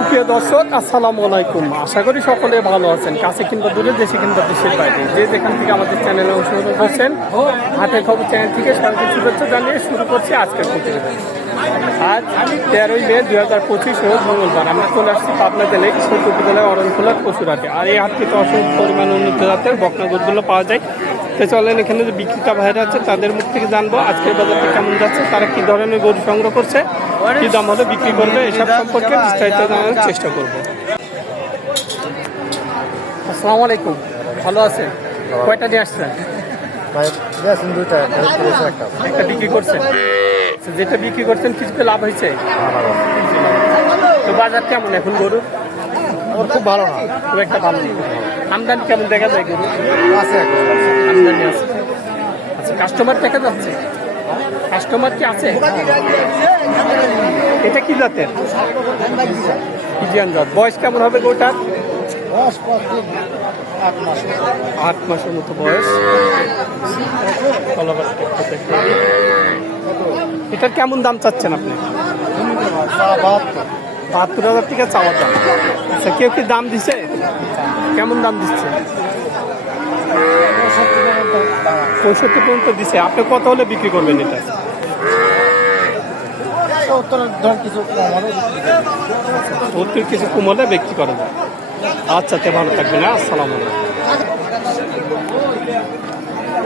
সুপ্রিয় দর্শক, আসসালামু আলাইকুম। আশা করি সকলে ভালো আছেন। কাছে কিংবা দূরে, দেশে কিংবা দেশের বাইরে। যে যেখান থেকে আমাদের চ্যানেলে অংশগ্রহণ করছেন, হাটের খবর চ্যানেল থেকে সবাইকে শুভেচ্ছা জানিয়ে শুরু করছি আজকের প্রতিবেদন। আজ তেরোই মে দুই হাজার পঁচিশ রোজ মঙ্গলবার। আমরা চলে আসছি পাবনা জেলে ঈশ্বর উপজেলায় অরণখোলার পশুরাটে আর এই হাট থেকে অসংখ্য পরিমাণ উন্নত জাতের বকনাগুলো পাওয়া যায়। তো চলেন এখানে যে বিক্রেতা ভাইরা আছে তাদের মুখ থেকে জানব আজকের বাজারটা কেমন যাচ্ছে, তারা কি ধরনের গরু সংগ্রহ করছে কি দাম হলে বিক্রি করবে এসব সম্পর্কে বিস্তারিত জানার চেষ্টা করব। আসসালামু আলাইকুম ভালো আছেন? কয়টা নিয়ে আসছেন? একটা। বিক্রি করছেন? যেটা বিক্রি করছেন কিছুতে লাভ হয়েছে? তো বাজার কেমন এখন গরু? ওর খুব ভালো না। খুব একটা ভালো। আমদানি কেমন দেখা যায় গরু আছে আমদানি আছে। আচ্ছা কাস্টমার দেখা যাচ্ছে? কাস্টমার কি আছে? এটা কি জাতের? জাত। বয়স কেমন হবে গোটার আট মাসের মতো বয়স। এটার কেমন দাম চাচ্ছেন আপনি? বাহাত্তর হাজার থেকে চাওয়া দাম। আচ্ছা কেউ কি দাম দিছে? কেমন দাম দিচ্ছে? পঁয়ষট্টি পর্যন্ত দিছে। আপনি কত হলে বিক্রি করবেন এটা? সত্তর ধর কিছু সত্তর কিছু কম বিক্রি করা যায়। আচ্ছা তে ভালো থাকবেন হ্যাঁ? আসসালামু আলাইকুম।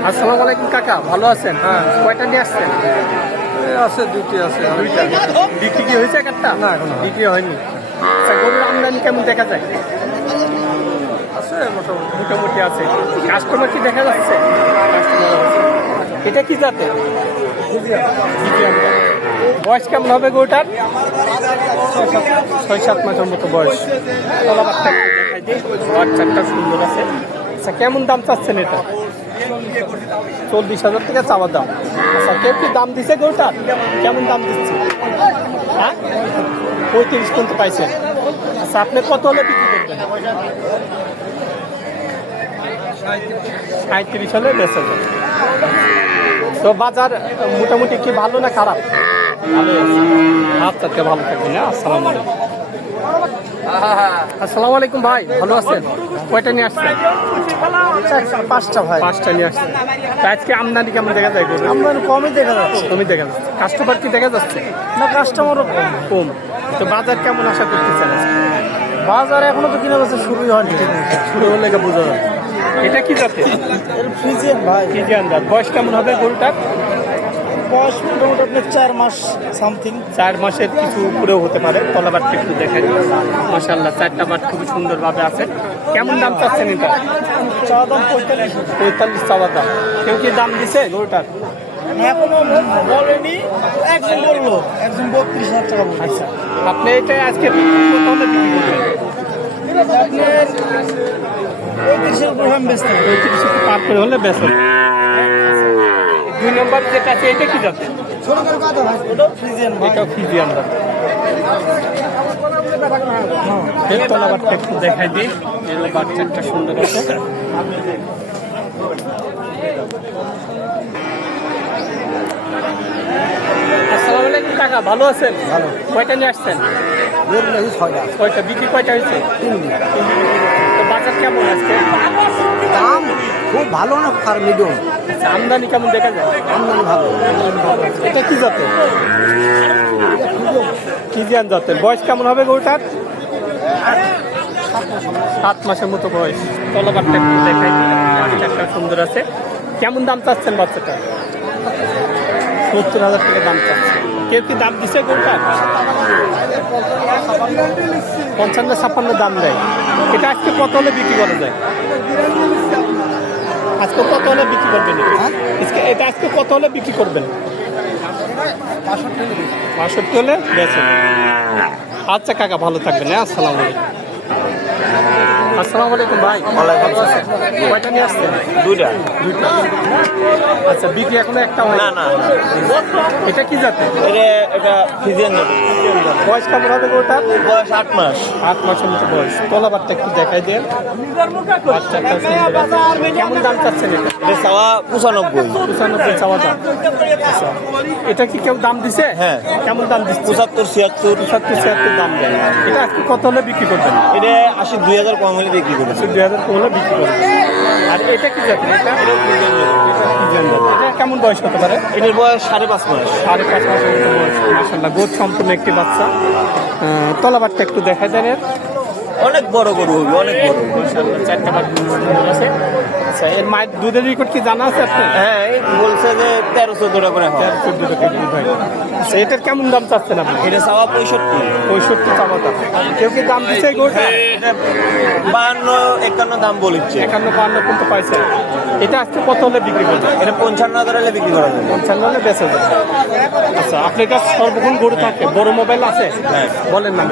আসসালামু আলাইকুম কাকা। ভালো আছেন? হ্যাঁ কয়টা নিয়ে আসছেন? আছে দুইটি আছে। দুইটা। বিক্রি কি হয়েছে একটা? না, এখনও হয়নি। বিক্রি হয়নি। আচ্ছা গরুর আমদানি কেমন দেখা যায়? আছে মোটামুটি। মোটামুটি আছে। কাস্টমার কি দেখা যাচ্ছে? এটা কি যাতে। বয়স কেমন হবে গরুটার? ছয় সাত মাসের মতো বয়স। বাচ্চাটা সুন্দর আছে। আচ্ছা কেমন দাম চাচ্ছেন এটা? চল্লিশ হাজার থেকে চাওয়ার দাম। আচ্ছা কেউ কি দাম দিছে গরুটার? কেমন দাম দিচ্ছে? হ্যাঁ? পঁয়ত্রিশ পর্যন্ত পাইছেন আচ্ছা আপনি কত হলে বিক্রি করবেন? সাঁত্রিশ হলে বেঁচে যাবে। তো বাজার মোটামুটি কি ভালো না খারাপ? আচ্ছা তে ভালো থাকবেন হ্যাঁ? আসসালামু আলাইকুম। আসসালামু আলাইকুম ভাই ভালো আছেন? কয়টা নিয়ে আসছেন? পাঁচটা ভাই। পাঁচটা নিয়ে আসছেন। আজকে আমদানি কেমন দেখা যায়? আমরা কমই দেখা যাচ্ছে। কমই দেখা যাচ্ছে। কাস্টমার কি দেখা যাচ্ছে? না কাস্টমারও কম। তো বাজার কেমন আশা করতেছেন বাজার এখনও তো কিনা বেচা শুরুই হয়নি। শুরু হলে বোঝা যাবে। এটা কি এর ফ্রিজিয়ান ভাই। জানদার বয়স কেমন হবে গরুটার? বয়স মোটামুটি আপনার চার মাস সামথিং। চার মাসের কিছু উপরেও হতে পারে তলাবারটা একটু দেখেন। মাসাল্লাহ চারটা বাট খুবই সুন্দরভাবে আছে। কেমন দাম চাচ্ছেন এটা? চা দাম পঁয়তাল্লিশ। পঁয়তাল্লিশ চাওয়া দাম। কেউ কি দাম দিছে গরুটার? এখনও বলেনি একজন বলল একজন বত্রিশ হাজার টাকা আচ্ছা আপনি এটা আজকে কত বিক্রি করবেন? আপনার পঁয়ত্রিশের উপর আমি বেচতে পারি পার করে হলে বেসন দুই নম্বর যেটা আছে এটা কি যাচ্ছে ফ্রিজিয়ান ফিজিয়ান একটু দেখাই দিই। এর বাচ্চাটা সুন্দর আছে। আসসালামু আলাইকুম কাকা ভালো আছেন? ভালো। কয়টা নিয়ে আসছেন? কয়টা? বিক্রি কয়টা হয়েছে? বাজার কেমন আজকে? দাম খুব ভালো না আচ্ছা, আমদানি কেমন দেখা যায়? আমদানি ভালো এটা কি জাতের? কিজিয়ান জাতের? বয়স কেমন হবে গরুটার? সাত মাসের মতো বয়স। তলাবারটা একটু দেখাই বাচ্চাটা সুন্দর আছে। কেমন দাম চাচ্ছেন বাচ্চাটা? সত্তর হাজার টাকা দাম চাচ্ছে। কেউ কি দাম দিছে গরুটার পঞ্চান্ন ছাপ্পান্ন দাম দেয়। এটা আজকে কত হলে বিক্রি করা যায়? আজকে কত হলে বিক্রি করবেন? এটা? আজকে এটা আজকে কত হলে বিক্রি করবেন? বাষট্টি হলে বেছেন আচ্ছা কাকা ভালো থাকবেন হ্যাঁ? আসসালামু আলাইকুম। আসসালামু আলাইকুম ভাই। ওয়ালাইকুম কয়টা নিয়ে আসছেন? দুইটা। দুইটা। আচ্ছা বিক্রি এখনও একটা হয় না না? এটা কি জাতের? এটা এটা ফিজিয়ান বয়স কেমন হবে ওটা বয়স আট মাস। আট মাসের মতো বয়স। তলাবারটা একটু দেখাই দেন। বাচ্চাটা সুন্দর আছে। কেমন দাম চাচ্ছেন এটা? এটা চাওয়া পঁচানব্বই। পঁচানব্বই চাওয়া দাম। আচ্ছা এটা কি কেউ দাম দিছে? হ্যাঁ। কেমন দাম দিচ্ছে? পঁচাত্তর ছিয়াত্তর। সত্তর ছিয়াত্তর দাম দেয়। এটা আজকে কত হলে বিক্রি করবেন? এটা আশি দুই হাজার কম হলে বিক্রি করেছে দুই হাজার কম হলে বিক্রি করবেন। আর এটা কি এটা? কেমন বয়স হতে পারে? এটার বয়স সাড়ে পাঁচ মাস। সাড়ে পাঁচ বয়স মাসাল্লাহ গোদ সম্পূর্ণ একটি বাচ্চা। আহ, তলাবারটা একটু দেখা দেন এর। অনেক বড় গরু হবে অনেক বড়। চারটা আছে। আচ্ছা এর মায়ের দুধের রেকর্ড কি জানা আছে আপনার? হ্যাঁ এই বলছে যে তেরো চোদ্দটা করে হয়। দুধ হয়। আচ্ছা এটার কেমন দাম চাচ্ছেন আপনি? এটা চাওয়া পঁয়ষট্টি। পঁয়ষট্টি চাওয়া দাম। কেউ কি দাম দিচ্ছে গরুটা? বাহান্ন একান্ন দাম বলিচ্ছে। একান্ন বান্ন কিন্তু পাইছে। এটা আজকে কত হলে বিক্রি করবে এটা পঞ্চান্ন হাজার হলে বিক্রি করা যাবে। পঞ্চান্ন হলে বেঁচে যাবে। আচ্ছা আপনার কাছে সর্বক্ষণ গরু থাকে বড় মোবাইল আছে? হ্যাঁ। বলেন না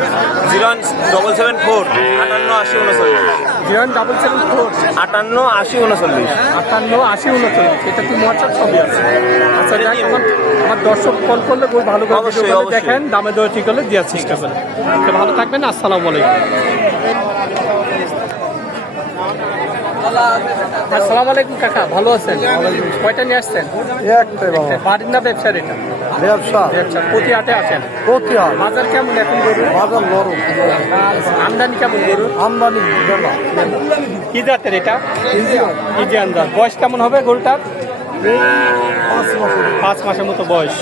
জিরো ডবল সেভেন ফোর আটান্ন আশি উনচল্লিশ। জিরো ডাবল সেভেন ফোর আটান্ন আশি উনচল্লিশ। আটান্ন আশি উনচল্লিশ এটা কি মোয়াচার ছবি আছে? আচ্ছা আমার আমার দর্শক কল করলে বই ভালো করে অবশ্যই। দেখেন দামে দেওয়া ঠিক হলে দেওয়ার চেষ্টা করেন ভালো থাকবেন আসসালামু আলাইকুম। আসসালামু আলাইকুম কাকা। ভালো আছেন? কয়টা নিয়ে আসছেন? বাড়ির না ব্যবসার এটা? ব্যবসা। ব্যবসা। প্রতি হাটে আছেন প্রতি হাট। বাজার কেমন এখন গরু বাজার বড় আমদানি কেমন গরু আমদানি কি জাতের এটা? ইজি আন্দাজ বয়স কেমন হবে গরুটার? পাঁচ মাসের। পাঁচ মাসের মতো বয়স।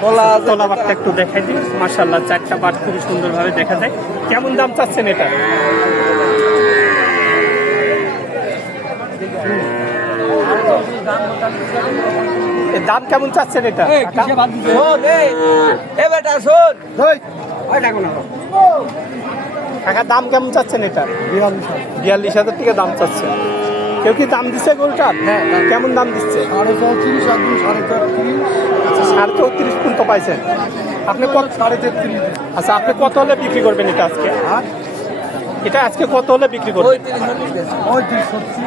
তলা তলা বাটটা একটু দেখাই দিই। মার্শাল্লাহ চারটা বাট খুবই সুন্দরভাবে দেখা যায়। কেমন দাম চাচ্ছেন এটা? দাম কেমন চাচ্ছেন এটা? কাকা? কাকা দাম কেমন চাচ্ছেন এটা? বিয়াল্লিশ হাজার টাকা দাম চাচ্ছে কেউ কি দাম দিচ্ছে গরুটার? হ্যাঁ কেমন দাম দিচ্ছে? সাড়ে চৌত্রিশ সাড়ে আচ্ছা সাড়ে চৌত্রিশ পর্যন্ত পাইছেন। আপনি কত সাড়ে তেত্রিশ। আচ্ছা আপনি কত হলে বিক্রি করবেন এটা আজকে? হ্যাঁ? এটা আজকে কত হলে বিক্রি করবেন?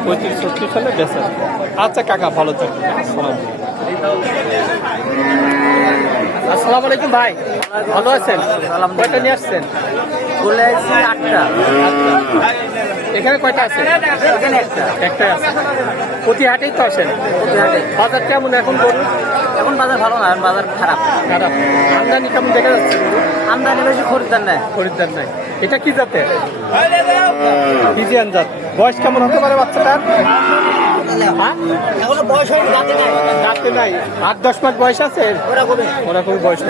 পঁয়ত্রিশ ছত্রিশ হলে বেচেন আচ্ছা কাকা ভালো থাকবেন। আসসালাম আলাইকুম। ভাই। ভালো আছেন? কয়টা নিয়ে আসছেন? বলে আসছি আটটা। এখানে কয়টা আছে? একটা। একটাই আছে। প্রতি হাটেই তো আসেন। বাজার কেমন এখন গরু এখন বাজার ভালো না বাজার খারাপ। খারাপ। আমদানি কেমন দেখা যাচ্ছে আমদানি বেশি খরিদ্দার নেয় খরিদ্দার নাই। এটা কি জাতের ফিজিয়ান জাত। বয়স কেমন হতে পারে বাচ্চাটার? হ্যাঁ? নাই। আট দশ মাস বয়স আছে? ওরকম বয়স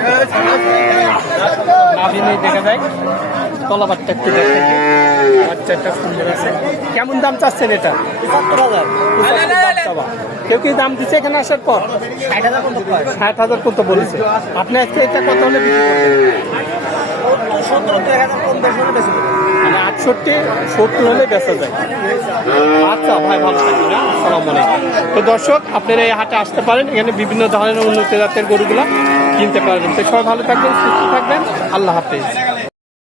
দেখা যায়। তলাবারটা একটু দেখে বাচ্চাটা সুন্দর আছে। কেমন দাম চাচ্ছেন এটা। কেউ কি দাম দিচ্ছে এখানে আসার পর? ষাট হাজার কত বলেছে। আপনি আজকে এটা কত হলে মানে আটষট্টি, সত্তর হলে বেচা যায়। আচ্ছা ভাই, ভালো থাকবেন না আলাইকুম। তো দর্শক, আপনারা এই হাটে আসতে পারেন। এখানে বিভিন্ন ধরনের উন্নত জাতের গরুগুলো কিনতে পারবেন। তো সবাই ভালো থাকবেন, সুস্থ থাকবেন। আল্লাহ হাফেজ।